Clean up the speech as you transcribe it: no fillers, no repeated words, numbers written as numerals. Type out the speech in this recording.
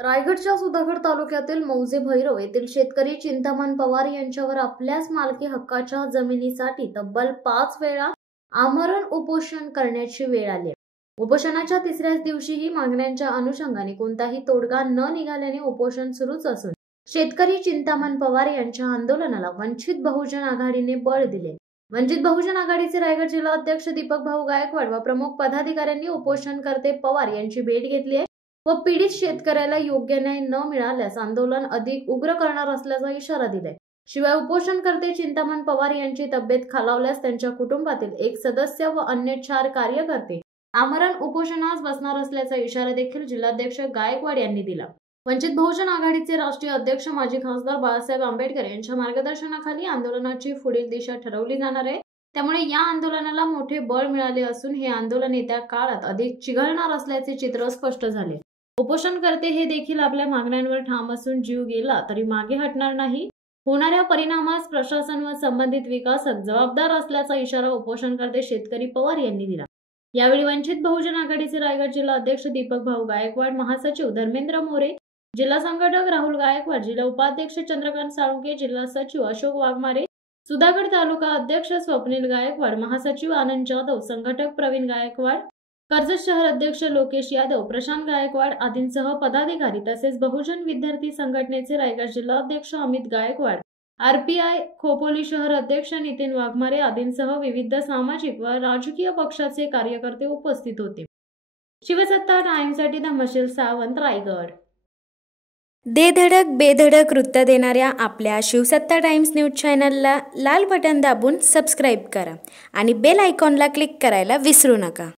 रायगडच्या सुधागड तालुक्यातील मौजे भैरव येथील शेतकरी चिंतामण पवार यांच्यावर आपल्याच मालकी हक्काच्या जमिनीसाठी तब्बल 5 वेळा आमरण उपोषण करण्याची वेळ आली. उपोषणाच्या तिसऱ्याच दिवशीही मागण्यांच्या अनुषंगाने कोणताही तोडगा न निघाल्याने उपोषण सुरूच असून शेतकरी चिंतामण पवार यांच्या आंदोलनाला वंचित बहुजन आघाडीने बळ दिले. वंचित बहुजन आघाडीचे रायगड जिल्हा अध्यक्ष दीपक भाऊ गायकवाड व प्रमुख पदाधिकाऱ्यांनी उपोषणकर्ते पवार यांची भेट घेतली आहे व पीडित शेतकऱ्याला योग्य न्याय न मिळाल्यास आंदोलन अधिक उग्र करणार असल्याचा इशारा दिलाय. शिवाय उपोषणकर्ते चिंतामण पवार यांची तब्येत खालावल्यास त्यांच्या कुटुंबातील एक सदस्य व अन्य 4 कार्यकर्ते आमरण उपोषणास बसणार असल्याचा इशारा देखील जिल्हाध्यक्ष गायकवाड यांनी दिला. वंचित बहुजन आघाडीचे राष्ट्रीय अध्यक्ष माजी खासदार बाळासाहेब आंबेडकर यांच्या मार्गदर्शनाखाली आंदोलनाची पुढील दिशा ठरवली जाणार आहे. त्यामुळे या आंदोलनाला मोठे बळ मिळाले असून हे आंदोलन येत्या काळात अधिक चिघळणार असल्याचे चित्र स्पष्ट झाले. उपोषणकर्ते हे देखील आपल्या मागण्यांवर ठाम असून जीव गेला तरी मागे हटणार नाही. होणाऱ्या परिणामास प्रशासन व संबंधित विकासक जबाबदार असल्याचा इशारा उपोषणकर्ते शेतकरी पवार यांनी दिला. यावेळी वंचित बहुजन आघाडीचे रायगड जिल्हा अध्यक्ष दीपक भाऊ गायकवाड, महासचिव धर्मेंद्र मोरे, जिल्हा संघटक राहुल गायकवाड, जिल्हा उपाध्यक्ष चंद्रकांत साळुंके, जिल्हा सचिव अशोक वाघमारे, सुधागड तालुका अध्यक्ष स्वप्नील गायकवाड, महासचिव आनंद जाधव, संघटक प्रवीण गायकवाड, कर्जत शहर अध्यक्ष लोकेश यादव, प्रशांत गायकवाड आदींसह पदाधिकारी तसेच बहुजन विद्यार्थी संघटनेचे रायगड जिल्हा अध्यक्ष अमित गायकवाड, आरपीआय खोपोली शहर अध्यक्ष नितीन वाघमारे आदींसह विविध सामाजिक व राजकीय पक्षाचे कार्यकर्ते उपस्थित होते. शिवसत्ता टाइम्ससाठी धम्मशील सावंत, रायगड. दे धडक बेधडक वृत्त देणाऱ्या आपल्या शिवसत्ता टाइम्स न्यूज चॅनलला लाल बटन दाबून सबस्क्राईब करा आणि बेल आयकॉनला क्लिक करायला विसरू नका.